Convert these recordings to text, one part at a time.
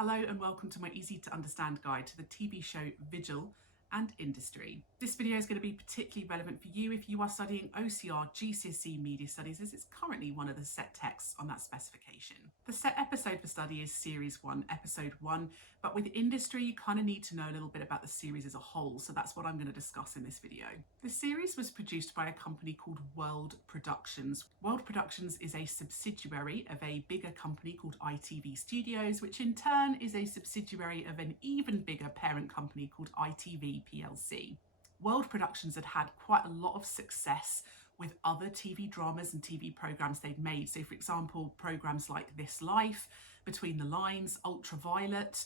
Hello and welcome to my easy to understand guide to the TV show Vigil and industry. This video is going to be particularly relevant for you if you are studying OCR GCSE Media Studies, as it's currently one of the set texts on that specification. The set episode for study is Series 1, Episode 1, but with industry you kind of need to know a little bit about the series as a whole, so that's what I'm going to discuss in this video. The series was produced by a company called World Productions. World Productions is a subsidiary of a bigger company called ITV Studios, which in turn is a subsidiary of an even bigger parent company called ITV PLC. World Productions had had quite a lot of success with other TV dramas and TV programmes they'd made. So, for example, programmes like This Life, Between the Lines, Ultraviolet,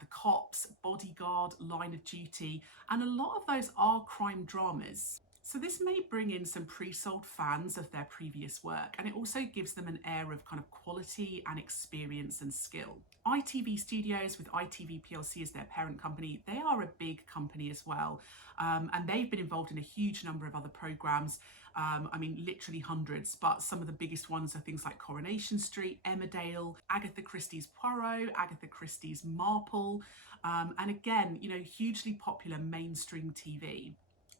The Cops, Bodyguard, Line of Duty, and a lot of those are crime dramas. So this may bring in some pre-sold fans of their previous work, and it also gives them an air of kind of quality and experience and skill. ITV Studios, with ITV PLC as their parent company, they are a big company as well, and they've been involved in a huge number of other programmes. I mean, literally hundreds, but some of the biggest ones are things like Coronation Street, Emmerdale, Agatha Christie's Poirot, Agatha Christie's Marple, and again, you know, hugely popular mainstream TV.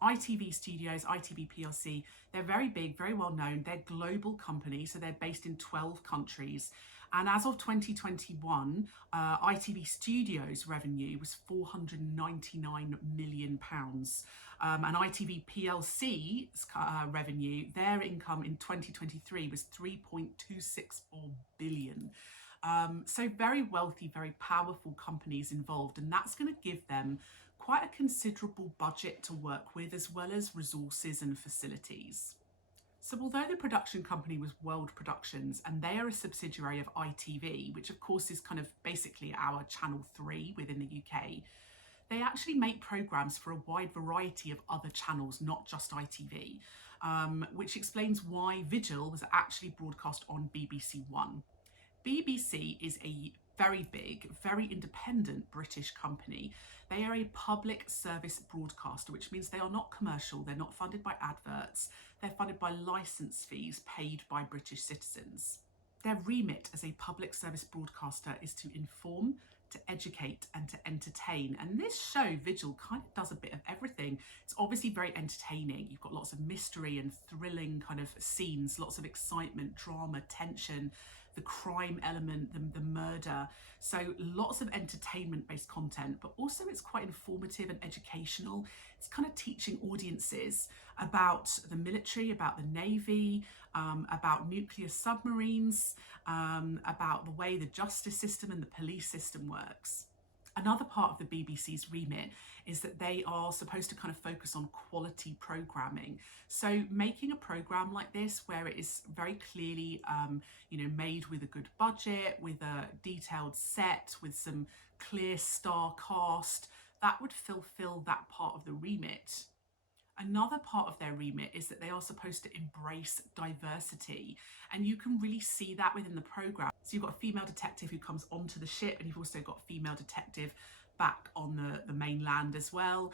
ITV Studios, ITV PLC, they're very big, very well known. They're a global company, so they're based in 12 countries. And as of 2021, ITV Studios revenue was £499 million. And ITV PLC's revenue, their income in 2023 was £3.264 billion. So very wealthy, very powerful companies involved, and that's going to give them quite a considerable budget to work with, as well as resources and facilities. So although the production company was World Productions and they are a subsidiary of ITV, which of course is kind of basically our Channel 3 within the UK, they actually make programmes for a wide variety of other channels, not just ITV, which explains why Vigil was actually broadcast on BBC One. BBC is a very big, very independent British company. They are a public service broadcaster, which means they are not commercial, they're not funded by adverts, they're funded by licence fees paid by British citizens. Their remit as a public service broadcaster is to inform, to educate and to entertain. And this show, Vigil, kind of does a bit of everything. It's obviously very entertaining. You've got lots of mystery and thrilling kind of scenes, lots of excitement, drama, tension, the crime element, the murder. So lots of entertainment-based content, but also it's quite informative and educational. It's kind of teaching audiences about the military, about the Navy, about nuclear submarines, about the way the justice system and the police system works. Another part of the BBC's remit is that they are supposed to kind of focus on quality programming. So making a program like this, where it is very clearly, made with a good budget, with a detailed set, with some clear star cast, that would fulfill that part of the remit. Another part of their remit is that they are supposed to embrace diversity, and you can really see that within the programme. So you've got a female detective who comes onto the ship, and you've also got a female detective back on the mainland as well.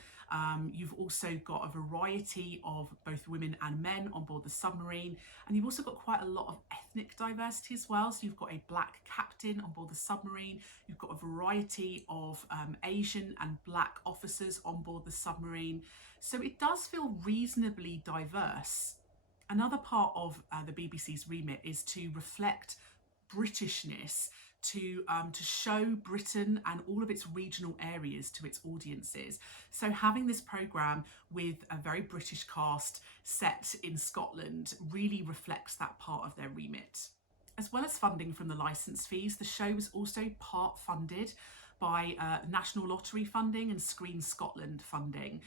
You've also got a variety of both women and men on board the submarine, and you've also got quite a lot of ethnic diversity as well. So you've got a black captain on board the submarine, you've got a variety of Asian and black officers on board the submarine. So it does feel reasonably diverse. Another part of the BBC's remit is to reflect Britishness, to show Britain and all of its regional areas to its audiences. So having this programme with a very British cast set in Scotland really reflects that part of their remit. As well as funding from the licence fees, the show was also part funded by National Lottery funding and Screen Scotland funding.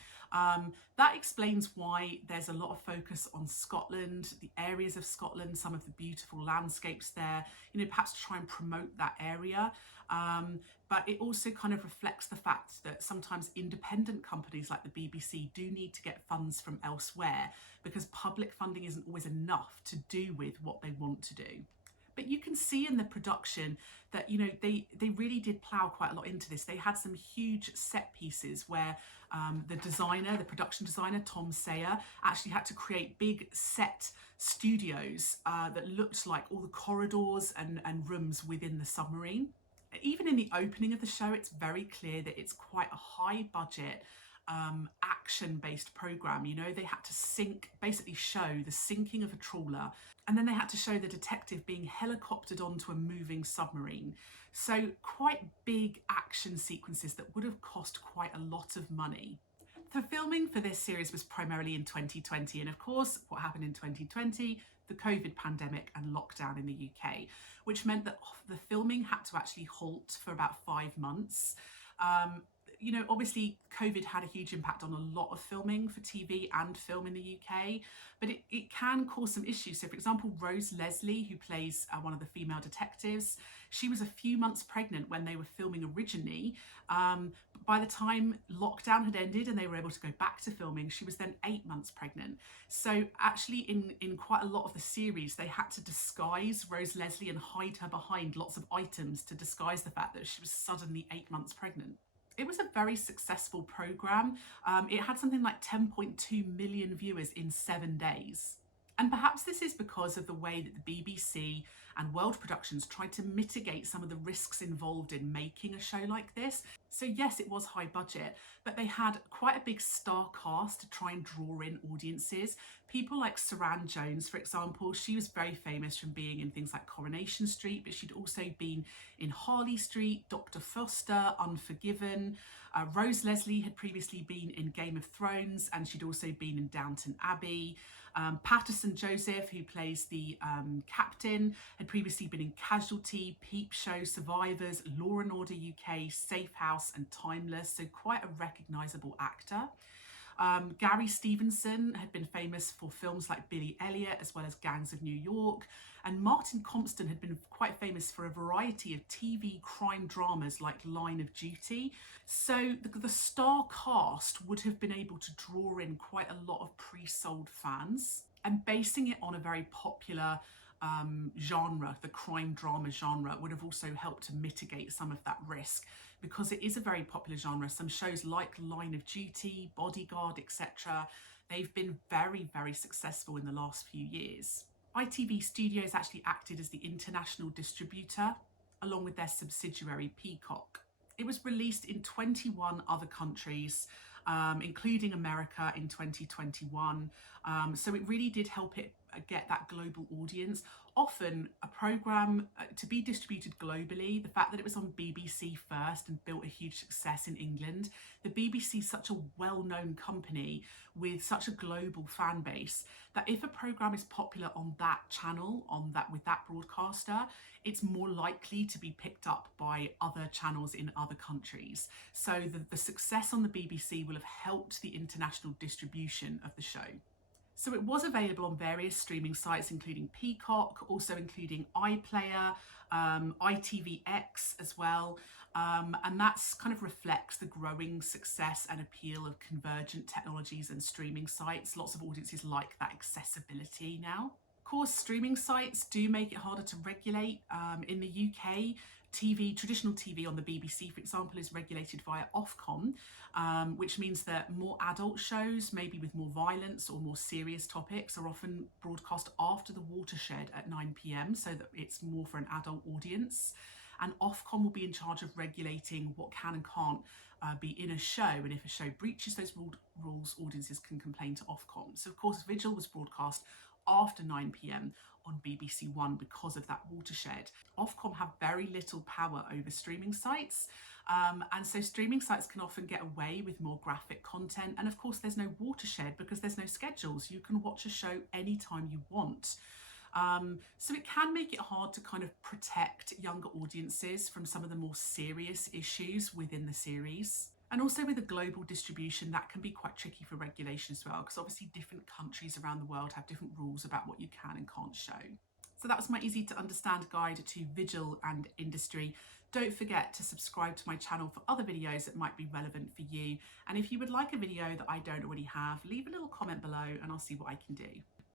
That explains why there's a lot of focus on Scotland, the areas of Scotland, some of the beautiful landscapes there, perhaps to try and promote that area. But it also kind of reflects the fact that sometimes independent companies like the BBC do need to get funds from elsewhere, because public funding isn't always enough to do with what they want to do. But you can see in the production that, they really did plough quite a lot into this. They had some huge set pieces where the production designer, Tom Sayer, actually had to create big set studios that looked like all the corridors and rooms within the submarine. Even in the opening of the show, it's very clear that it's quite a high budget action-based program. You know, they had to basically show the sinking of a trawler, and then they had to show the detective being helicoptered onto a moving submarine. So quite big action sequences that would have cost quite a lot of money. The filming for this series was primarily in 2020, and of course, what happened in 2020? The COVID pandemic and lockdown in the UK, which meant that the filming had to actually halt for about 5 months. You know, obviously COVID had a huge impact on a lot of filming for TV and film in the UK, but it can cause some issues. So for example, Rose Leslie, who plays one of the female detectives, she was a few months pregnant when they were filming originally. But by the time lockdown had ended and they were able to go back to filming, she was then 8 months pregnant. So actually in quite a lot of the series, they had to disguise Rose Leslie and hide her behind lots of items to disguise the fact that she was suddenly 8 months pregnant. It was a very successful program. It had something like 10.2 million viewers in 7 days. And perhaps this is because of the way that the BBC and World Productions tried to mitigate some of the risks involved in making a show like this. So yes, it was high budget, but they had quite a big star cast to try and draw in audiences. People like Saran Jones, for example, she was very famous from being in things like Coronation Street, but she'd also been in Harley Street, Dr. Foster, Unforgiven. Rose Leslie had previously been in Game of Thrones, and she'd also been in Downton Abbey. Patterson Joseph, who plays the captain, had previously been in Casualty, Peep Show, Survivors, Law and Order UK, Safe House and Timeless, so quite a recognisable actor. Gary Stevenson had been famous for films like Billy Elliot as well as Gangs of New York, and Martin Compston had been quite famous for a variety of TV crime dramas like Line of Duty. So the star cast would have been able to draw in quite a lot of pre-sold fans, and basing it on a very popular genre, the crime drama genre, would have also helped to mitigate some of that risk, because it is a very popular genre. Some shows like Line of Duty, Bodyguard, etc., they've been very, very successful in the last few years. ITV Studios actually acted as the international distributor, along with their subsidiary Peacock. It was released in 21 other countries, including America in 2021. So it really did help it get that global audience. Often a program to be distributed globally, the fact that it was on BBC first and built a huge success in England, the BBC is such a well-known company with such a global fan base that if a program is popular on that channel, with that broadcaster, it's more likely to be picked up by other channels in other countries. So the success on the BBC will have helped the international distribution of the show. So it was available on various streaming sites, including Peacock, also including iPlayer, ITVX as well. And that's kind of reflects the growing success and appeal of convergent technologies and streaming sites. Lots of audiences like that accessibility now. Of course, streaming sites do make it harder to regulate. In the UK, traditional TV on the BBC, for example, is regulated via Ofcom, which means that more adult shows, maybe with more violence or more serious topics, are often broadcast after the watershed at 9 p.m, so that it's more for an adult audience. And Ofcom will be in charge of regulating what can and can't be in a show, and if a show breaches those rules, audiences can complain to Ofcom. So of course, Vigil was broadcast after 9 p.m. on BBC One because of that watershed. Ofcom have very little power over streaming sites, and so streaming sites can often get away with more graphic content. And of course, there's no watershed because there's no schedules. You can watch a show anytime you want. So it can make it hard to kind of protect younger audiences from some of the more serious issues within the series. And also with a global distribution, that can be quite tricky for regulation as well, because obviously different countries around the world have different rules about what you can and can't show. So that was my easy to understand guide to Vigil and industry. Don't forget to subscribe to my channel for other videos that might be relevant for you. And if you would like a video that I don't already have, leave a little comment below and I'll see what I can do.